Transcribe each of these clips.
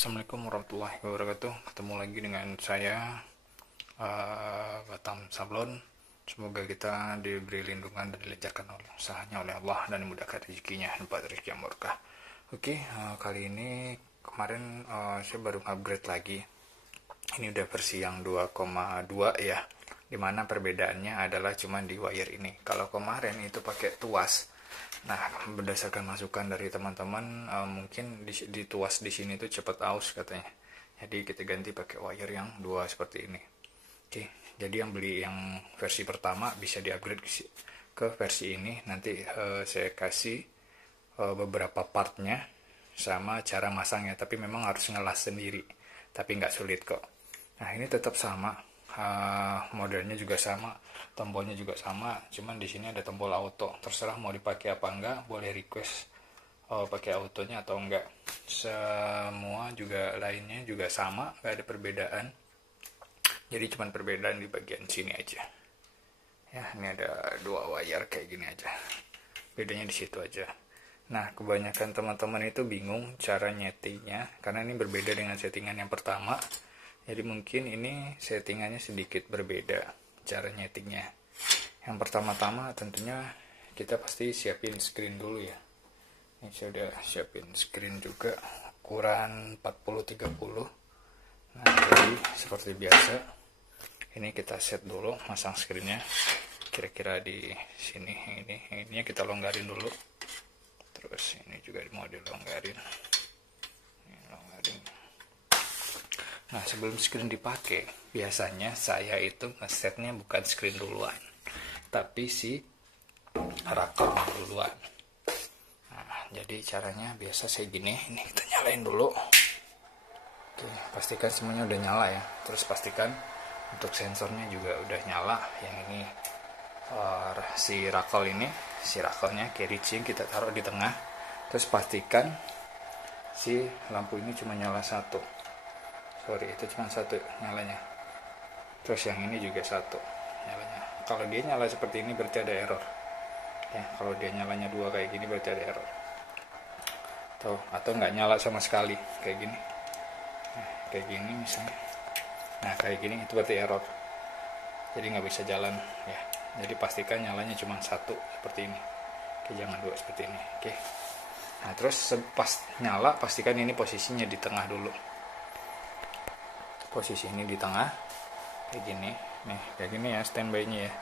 Assalamualaikum warahmatullahi wabarakatuh. Ketemu lagi dengan saya Batam Sablon. Semoga kita diberi lindungan dan dilancarkan oleh usahanya oleh Allah dan dimudahkan rezekinya dan dapat rezeki yang berkah. Oke, kali ini kemarin saya baru upgrade lagi. Ini udah versi yang 2,2 ya. Dimana perbedaannya adalah cuma di wire ini. Kalau kemarin itu pakai tuas. Nah, berdasarkan masukan dari teman-teman, mungkin di tuas di sini tuh cepat aus katanya. Jadi kita ganti pakai wire yang dua seperti ini. Oke, jadi yang beli yang versi pertama bisa di-upgrade ke versi ini. Nanti saya kasih beberapa partnya sama cara masangnya. Tapi memang harus ngelas sendiri. Tapi nggak sulit kok. Nah, ini tetap sama. Modelnya juga sama, tombolnya juga sama, cuman di sini ada tombol auto. Terserah mau dipakai apa enggak, boleh request pakai autonya atau enggak. Semua juga lainnya juga sama, nggak ada perbedaan. Jadi cuman perbedaan di bagian sini aja. Ya, ini ada dua wire kayak gini aja. Bedanya di situ aja. Nah, kebanyakan teman-teman itu bingung cara nyetingnya karena ini berbeda dengan settingan yang pertama. Jadi mungkin ini settingannya sedikit berbeda cara nyetingnya. Yang pertama-tama tentunya kita pasti siapin screen dulu ya. Ini saya udah siapin screen juga ukuran 40-30. Nah, jadi seperti biasa ini kita set dulu masang screennya. Kira-kira di sini ini kita longgarin dulu. Terus ini juga mau dilonggarin. Ini longgarin. Nah, sebelum screen dipakai, biasanya saya itu ngesetnya bukan screen duluan, tapi si rakelnya duluan. Nah, jadi caranya biasa saya gini, ini kita nyalain dulu. Oke, pastikan semuanya udah nyala ya. Terus pastikan untuk sensornya juga udah nyala. Yang ini si rakelnya carriage kita taruh di tengah. Terus pastikan si lampu ini cuma nyala satu. Sorry, itu cuma satu nyalanya. Terus yang ini juga satu nyalanya. Kalau dia nyala seperti ini berarti ada error. Ya, kalau dia nyalanya dua kayak gini berarti ada error. Atau nggak nyala sama sekali kayak gini. Nah, kayak gini misalnya. Nah, kayak gini itu berarti error. Jadi nggak bisa jalan ya. Jadi pastikan nyalanya cuma satu seperti ini. Oke, jangan dua seperti ini. Oke. Nah, terus pas nyala pastikan ini posisinya di tengah dulu. Posisi ini di tengah kayak gini nih, kayak gini ya standby-nya ya.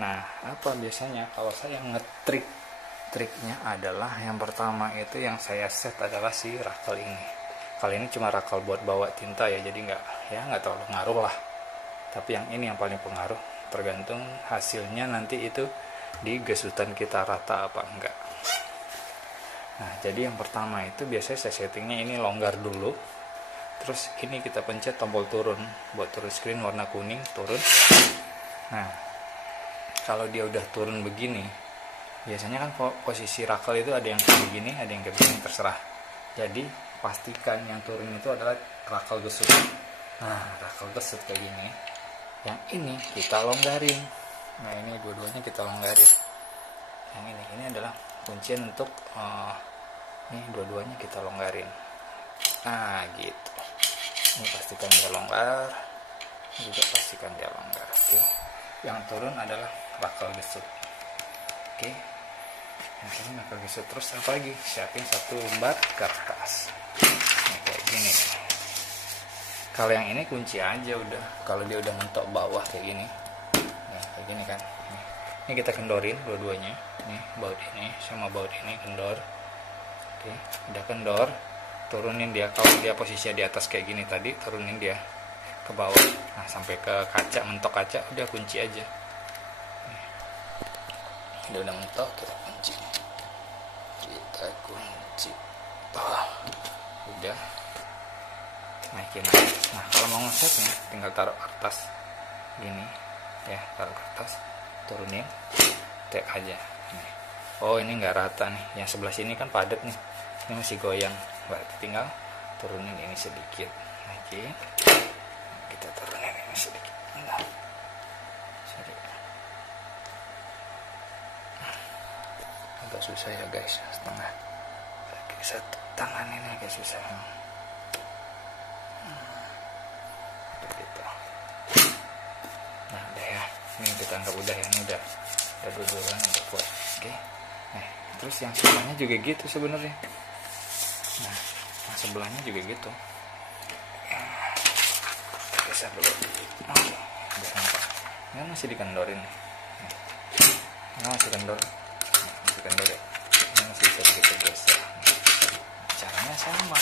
Nah, apa biasanya kalau saya triknya adalah yang pertama itu yang saya set adalah si rakel ini. Kali ini cuma rakel buat bawa tinta ya, jadi nggak terlalu ngaruh lah. Tapi yang ini yang paling pengaruh, tergantung hasilnya nanti itu di gesutan kita rata apa enggak. Nah, jadi yang pertama itu biasanya saya settingnya ini longgar dulu. Terus ini kita pencet tombol turun buat turun screen warna kuning, turun. Nah, kalau dia udah turun begini, biasanya kan posisi rakel itu ada yang kayak begini, ada yang kayak begini, terserah. Jadi pastikan yang turun itu adalah rakel gesut. Nah, rakel gesut kayak gini. Yang ini kita longgarin. Nah, ini dua-duanya kita longgarin. Yang ini adalah kuncian untuk ini dua-duanya kita longgarin. Nah, gitu. Ini pastikan dia longgar, juga pastikan dia longgar. Oke. Yang turun adalah rakel gesut. Oke. Yang turun rakel gesut. Terus apa lagi? Siapin satu lembar kertas. Ini kayak gini. Kalau yang ini kunci aja udah. Kalau dia udah mentok bawah kayak gini. Nah, kayak gini kan. Ini kita kendorin dua-duanya. Nih, baut ini sama baut ini kendor. Oke, udah kendor. Turunin dia, kalau dia posisinya di atas kayak gini tadi, turunin dia ke bawah. Nah, sampai ke kaca, mentok kaca, udah kunci aja. Dia udah mentok, kita kunci. Udah. Naikin aja. Nah, kalau mau ngesetnya, tinggal taruh kertas gini, ya, taruh kertas, turunin, tag aja. Nih. Oh, ini nggak rata nih. Yang sebelah sini kan padat nih. Ini masih goyang. Berarti tinggal turunin ini sedikit. Oke. Kita turunin ini sedikit. Nah. Agak susah ya guys, setengah. Satu tangan ini agak susah. ini kita anggap udah ya, ini udah dua-duaan udah kuat. Oke. Nah terus yang sebelahnya juga gitu sebenarnya. Nah yang sebelahnya juga gitu. Geser dulu. Oke, udah nampak. Ini masih dikendorin nih. Ini masih kendor. Masih kendor ya. Ini masih bisa kita geser. Caranya sama.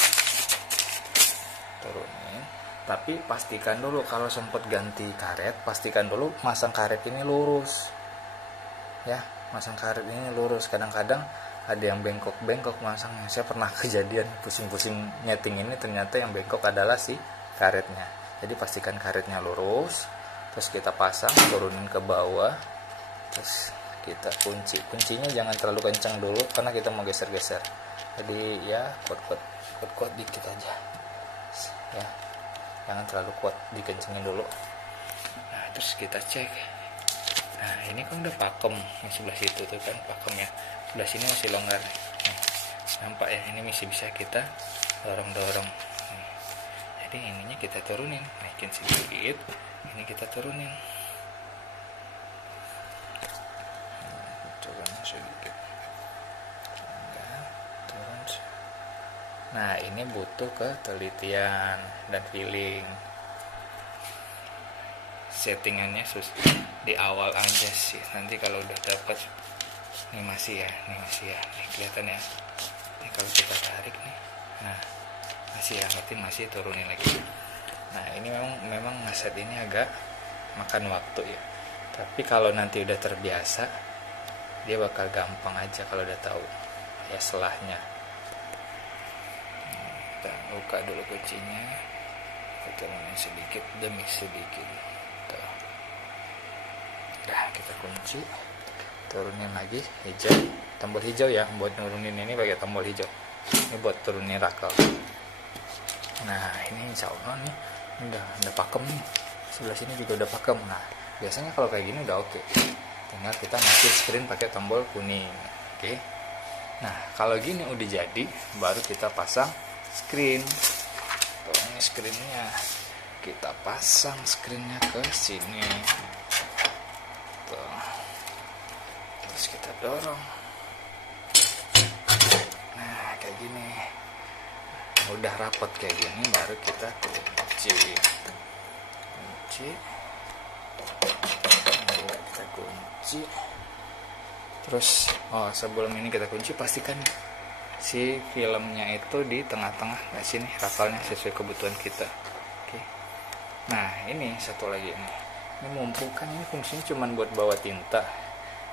Turunin. Tapi pastikan dulu kalau sempat ganti karet, pastikan dulu masang karet ini lurus. Ya, masang karet ini lurus. Kadang-kadang ada yang bengkok-bengkok masangnya. Saya pernah kejadian pusing-pusing nyeting ini, ternyata yang bengkok adalah si karetnya. Jadi pastikan karetnya lurus, terus kita pasang, turunin ke bawah, terus kita kunci. Kuncinya jangan terlalu kencang dulu karena kita mau geser-geser. Jadi ya kuat dikit aja. Ya, jangan terlalu kuat, dikencengin dulu. Nah terus kita cek. Nah ini kan udah pakem, yang sebelah situ tuh kan pakemnya, sebelah sini masih longgar. Nih, nampak ya, ini masih bisa kita dorong. Jadi ininya kita turunin, naikin sedikit, ini kita turunin. Turun sedikit. Turun. Nah ini butuh ketelitian dan feeling. Settingannya di awal aja sih, nanti kalau udah dapat ini masih ya, nih kelihatan ya. Ini kalau kita tarik nih, nah masih ya, masih turunin lagi. Nah ini memang ngeset ini agak makan waktu ya, tapi kalau nanti udah terbiasa dia bakal gampang aja kalau udah tahu ya selahnya. Kita buka dulu kuncinya, kita turunin sedikit demi sedikit. Nah kita kunci, turunin lagi hijau, tombol hijau ya, buat nurunin ini pakai tombol hijau. Ini buat turunin rakel. Nah ini insya Allah nih udah pakem nih, sebelah sini juga udah pakem. Nah biasanya kalau kayak gini udah oke. Tinggal kita naikin screen pakai tombol kuning. Oke. Nah kalau gini udah jadi, baru kita pasang screen. Tuh ini screennya, kita pasang screennya ke sini. Terus kita dorong. Nah kayak gini, udah rapot kayak gini, baru kita kunci. Kita kunci. Terus sebelum ini kita kunci, pastikan si filmnya itu di tengah-tengah, nggak sini rakalnya sesuai kebutuhan kita. Oke. Nah ini satu lagi nih. Ini mumpung kan ini fungsinya cuma buat bawa tinta,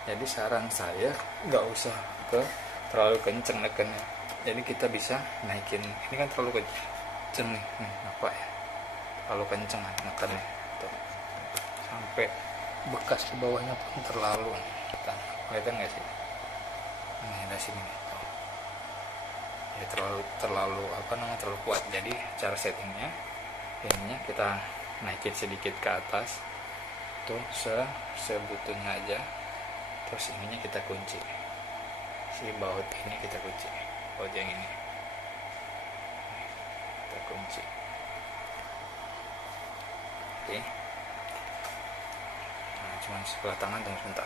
jadi saran saya nggak usah terlalu kenceng nekennya. Jadi kita bisa naikin, ini kan terlalu kenceng nih, apa ya, terlalu kenceng nekennya tuh, sampai bekas ke bawahnya pun terlalu. Kelihatan nggak sih? Ini dari sini nih. Ya terlalu terlalu kuat. Jadi cara settingnya, ininya kita naikin sedikit ke atas. Tuh sebutunya aja. Terus ininya kita kunci, si baut ini kita kunci, baut yang ini kita kunci. Oke. Nah cuma sebelah tangan, tunggu sebentar.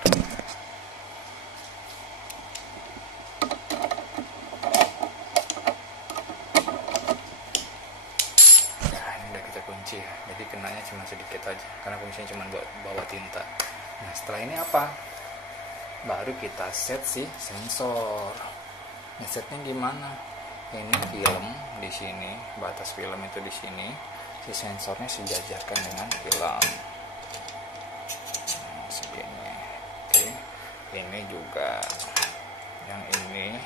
Ya, jadi kenanya cuma sedikit aja karena fungsinya cuma buat bawa tinta. Nah setelah ini apa, baru kita set si sensor. Nah setnya gimana? Ini film di sini, batas film itu di sini, si sensornya sejajarkan dengan film. Nah, segini. Oke, ini juga, yang ini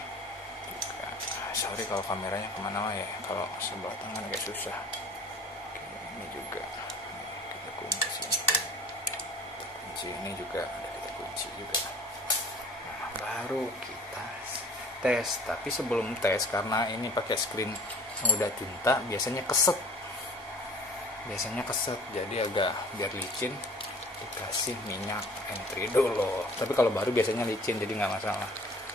juga. Sorry kalau kameranya kemana-mana ya, kalau sebelah tangan agak susah. Ini juga kita kunci, ini juga ada kita kunci juga. Nah, baru kita tes. Tapi sebelum tes, karena ini pakai screen yang udah tinta, biasanya keset, jadi agak biar licin dikasih minyak entry dulu. Tapi kalau baru biasanya licin, jadi nggak masalah.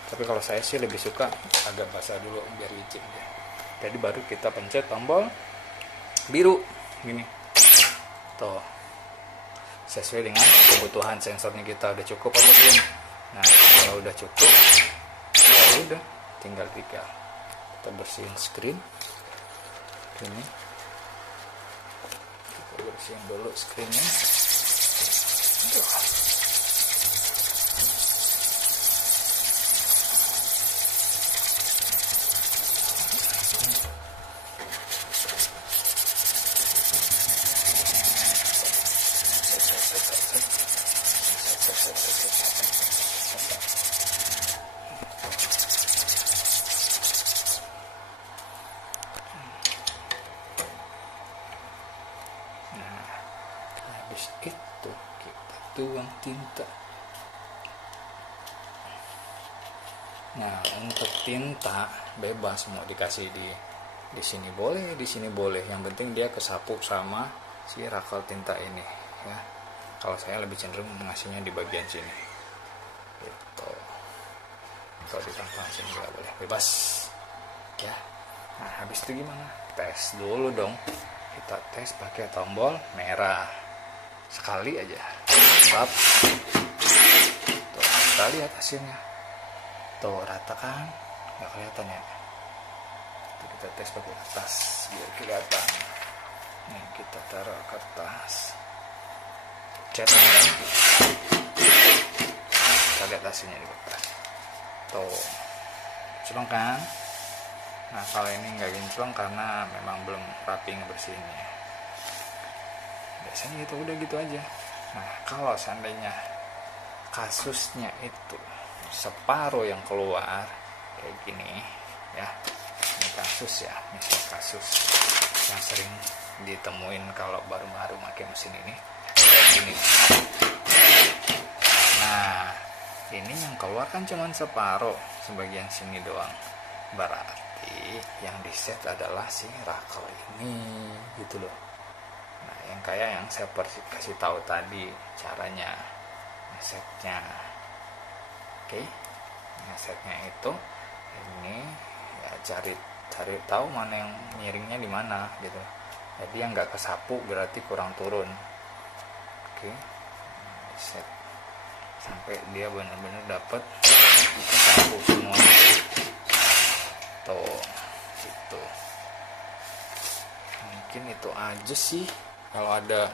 Tapi kalau saya sih lebih suka agak basah dulu biar licin ya. Jadi baru kita pencet tombol biru gini tuh, sesuai dengan kebutuhan sensornya kita udah cukup apa belum. Nah kalau udah cukup ya udah tinggal kita bersihin screen ini, kita bersihin dulu screennya. Nah, habis itu kita tuang tinta. Nah, untuk tinta bebas mau dikasih di sini boleh, di sini boleh. Yang penting dia kesapu sama si rakel tinta ini, ya. Kalau saya lebih cenderung ngasihnya di bagian sini. Gitu. Kalau di tengah sini nggak boleh, bebas. Ya. Nah, habis itu gimana? Tes dulu dong. Kita tes pakai tombol merah. Sekali aja. Tap. Tuh, kita lihat hasilnya. Tuh, rata kan? Nggak kelihatan ya? Tuh, kita tes pakai kertas biar kelihatan. Nih, kita taruh kertas. Cat merah. Kita lihat hasilnya di kertas. Tuh, kinclong kan? Nah, kalau ini nggak kinclong karena memang belum rapi ngebersihinnya. Biasanya itu udah gitu aja. Nah, kalau seandainya kasusnya itu separuh yang keluar kayak gini, ya, ini kasus ya, misalnya kasus yang sering ditemuin kalau baru-baru pakai mesin ini kayak gini. Nah, ini yang keluar kan cuma separuh, sebagian sini doang. Berarti yang di set adalah si rakel ini, gitu loh. Nah, yang kayak yang saya kasih tahu tadi caranya ngesetnya. Oke, ngesetnya itu ini ya, cari tahu mana yang miringnya di mana gitu. Jadi yang nggak kesapu berarti kurang turun. Oke, set sampai dia benar-benar dapat kesapu semuanya. Tuh, gitu. Mungkin itu aja sih. Kalau ada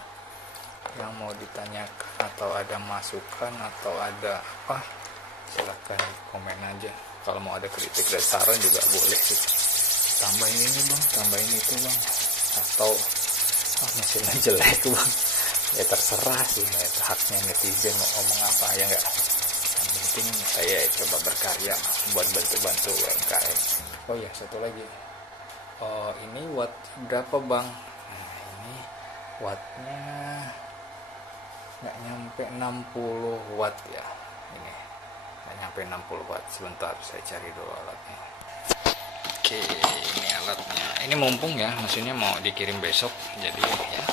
yang mau ditanyakan atau ada masukan atau ada apa, silahkan komen aja. Kalau mau ada kritik dan saran juga boleh sih. Tambahin ini bang, tambahin itu bang, atau mesinnya jelek bang. Ya terserah sih, ya, haknya netizen mau ngomong apa ya enggak. Yang penting saya coba berkarya buat bantu-bantu UMKM. Oh ya, satu lagi. Oh, ini watt berapa bang? Nah, ini wattnya nggak nyampe 60 watt ya. Ini nggak nyampe 60 watt. Sebentar, saya cari dulu alatnya. Oke, ini alatnya. Ini mumpung ya, mesinnya mau dikirim besok. Jadi ya,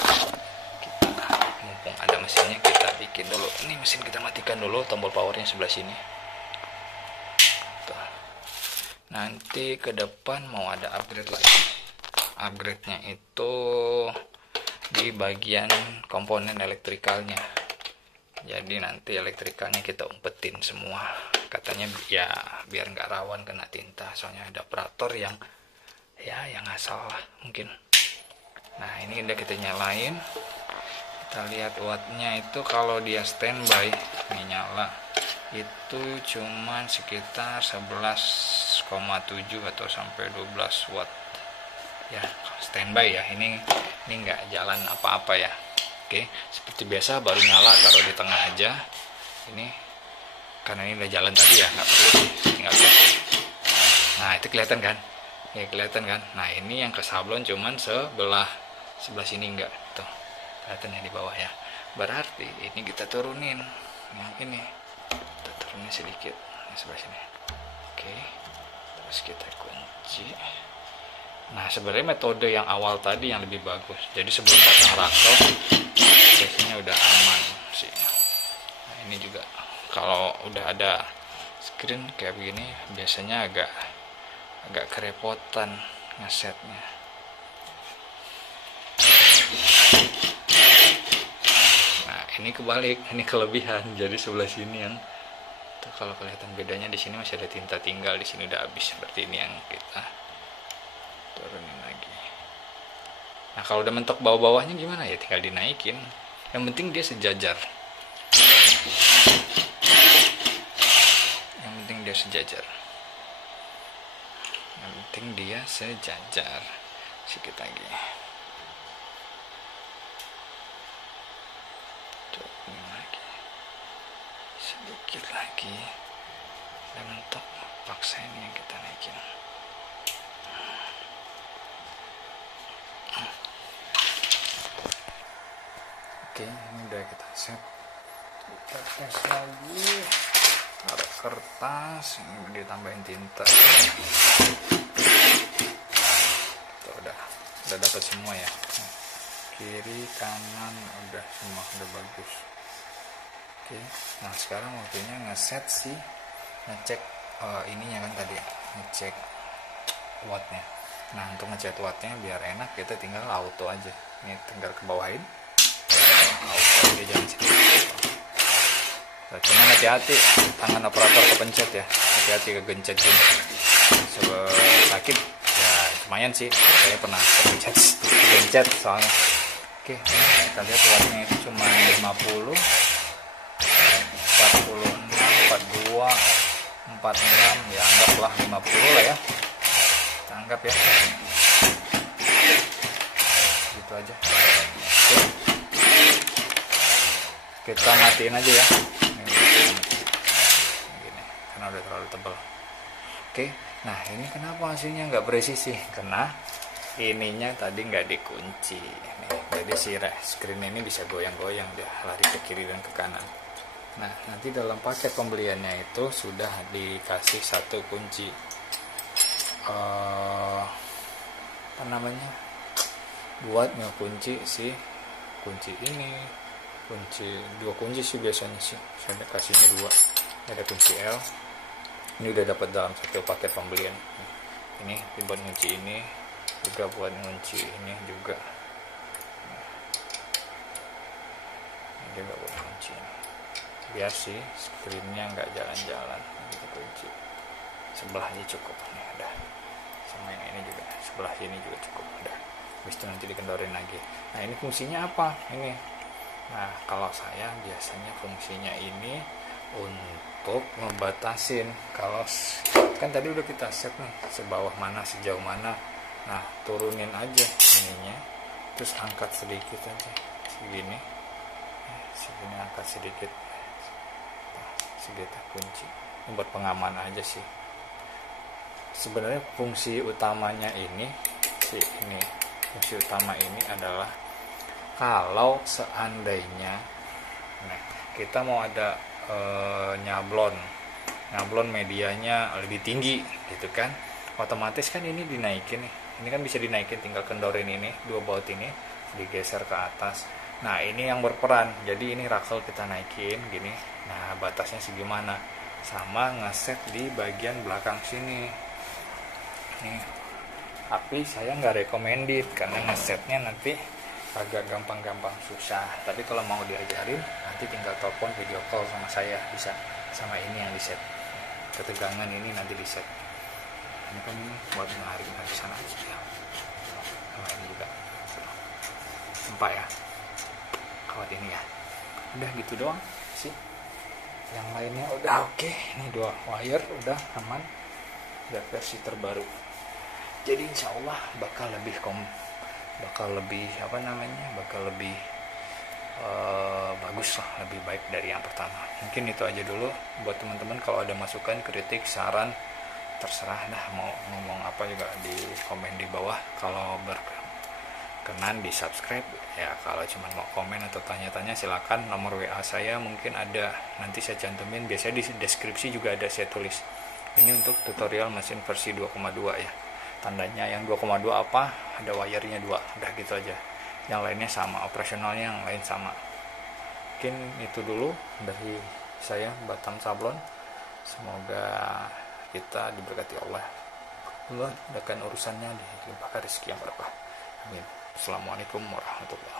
kita mumpung ada mesinnya kita bikin dulu. Ini mesin kita matikan dulu, tombol powernya sebelah sini. Nanti ke depan mau ada upgrade lagi. Upgrade-nya itu di bagian komponen elektrikalnya. Jadi nanti elektrikalnya kita umpetin semua. Katanya ya biar nggak rawan kena tinta. Soalnya ada operator yang asal lah mungkin. Nah, ini udah kita nyalain. Kita lihat wattnya itu kalau dia standby ini nyala itu cuman sekitar 11,7 atau sampai 12 watt ya, standby ya. Ini nggak jalan apa-apa ya. Oke, seperti biasa baru nyala taruh di tengah aja. Ini karena ini udah jalan tadi ya, nggak perlu sih, tinggal lihat. Nah, itu kelihatan kan? Ya kelihatan kan? Nah, ini yang ke sablon cuman sebelah sini enggak tuh, kelihatan ya di bawah ya. Berarti ini kita turunin yang ini, kita turunin sedikit yang sebelah sini. Oke, terus kita kunci. Nah, sebenarnya metode yang awal tadi yang lebih bagus. Jadi sebelum pasang rakel biasanya udah aman sih. Nah, ini juga kalau udah ada screen kayak begini biasanya agak kerepotan ngesetnya. Nah, ini kebalik, ini kelebihan. Jadi sebelah sini yang tuh, kalau kelihatan bedanya di sini masih ada tinta tinggal, di sini udah habis. Seperti ini yang kita turunin lagi. Nah kalau udah mentok bawah-bawahnya gimana ya, tinggal dinaikin. Yang penting dia sejajar. Yang penting dia sejajar. Yang penting dia sejajar. Sedikit lagi. Turunin lagi. Sedikit lagi. Udah mentok, paksa ini yang kita naikin. Oke, ini udah kita set. Kita tes lagi. Taruh kertas, ini ditambahin tinta. Tuh, udah dapat semua ya. Kiri, kanan, udah semua udah bagus. Oke, nah sekarang waktunya ngeset sih, ngecek ininya kan tadi, ngecek wattnya. Nah untuk ngecek wattnya biar enak, kita tinggal auto aja. Ini tinggal ke bawahin. Auto dia jangan sedikit. Nah, cuman hati-hati tangan operator kepencet ya, hati-hati kegencet gini. Sebab sakit ya lumayan sih, saya pernah kegencet soalnya. Oke, kita lihat wattnya itu cuma 50, 46, 42, 46, ya anggaplah 50 lah ya. Kita anggap ya. Gitu aja. Oke. Kita matiin aja ya. Gini, karena udah terlalu tebal. Oke, nah ini kenapa hasilnya nggak presisi? Karena ininya tadi nggak dikunci. Nih, jadi si screen ini bisa goyang-goyang dia, lari ke kiri dan ke kanan. Nah, nanti dalam paket pembeliannya itu sudah dikasih satu kunci. Apa namanya? Buat ngekunci si kunci ini. Dua kunci sih biasanya sih, saya kasihnya 2. Ada kunci L, ini udah dapat dalam satu paket pembelian. Ini buat ngunci ini, juga buat ngunci ini juga. Ini juga buat ngunci ini. Biar sih screennya nggak jalan-jalan, kita kunci sebelah aja cukup. Nih udah, sama yang ini juga sebelah sini juga cukup. Udah, habis itu nanti dikendorin lagi. Nah ini fungsinya apa ini? Nah kalau saya biasanya fungsinya ini untuk ngebatasin, kalau kan tadi udah kita set nih sebawah mana sejauh mana. Nah turunin aja ininya, terus angkat sedikit aja segini, angkat sedikit, segitu kunci. Ini buat pengaman aja sih. Sebenarnya fungsi utamanya ini fungsi utama ini adalah kalau seandainya kita mau ada nyablon medianya lebih tinggi gitu kan, otomatis kan ini dinaikin nih. Ini kan bisa dinaikin, tinggal kendorin ini, 2 baut ini digeser ke atas. Nah ini yang berperan, jadi ini raksel kita naikin gini. Nah batasnya segimana, sama ngeset di bagian belakang sini nih. Tapi saya nggak recommended karena ngesetnya nanti agak gampang-gampang susah. Tapi kalau mau diajarin, nanti tinggal telepon video call sama saya, bisa. Sama ini yang di set, ketegangan ini nanti di set. Ini kan ini buat menarik ke sana aja ya. Sama ini juga empat ya, kawat ini ya. Udah gitu doang sih, yang lainnya udah oke. Ini 2 wire udah aman, udah versi terbaru. Jadi insya Allah bakal lebih bagus lah, lebih baik dari yang pertama. Mungkin itu aja dulu buat teman-teman. Kalau ada masukan, kritik, saran, terserah dah, mau ngomong apa juga di komen di bawah. Kalau berkenan di subscribe ya. Kalau cuma mau komen atau tanya-tanya silakan, nomor WA saya mungkin ada, nanti saya cantumin. Biasanya di deskripsi juga ada saya tulis. Ini untuk tutorial mesin versi 2,2 ya. Tandanya yang 2,2 apa, ada wire-nya 2, udah gitu aja. Yang lainnya sama, operasionalnya yang lain sama. Mungkin itu dulu dari saya, Batam Sablon. Semoga kita diberkati Allah mudahkan urusannya, dilimpahkan rezeki yang berkah. Amin. Assalamualaikum warahmatullahi wabarakatuh.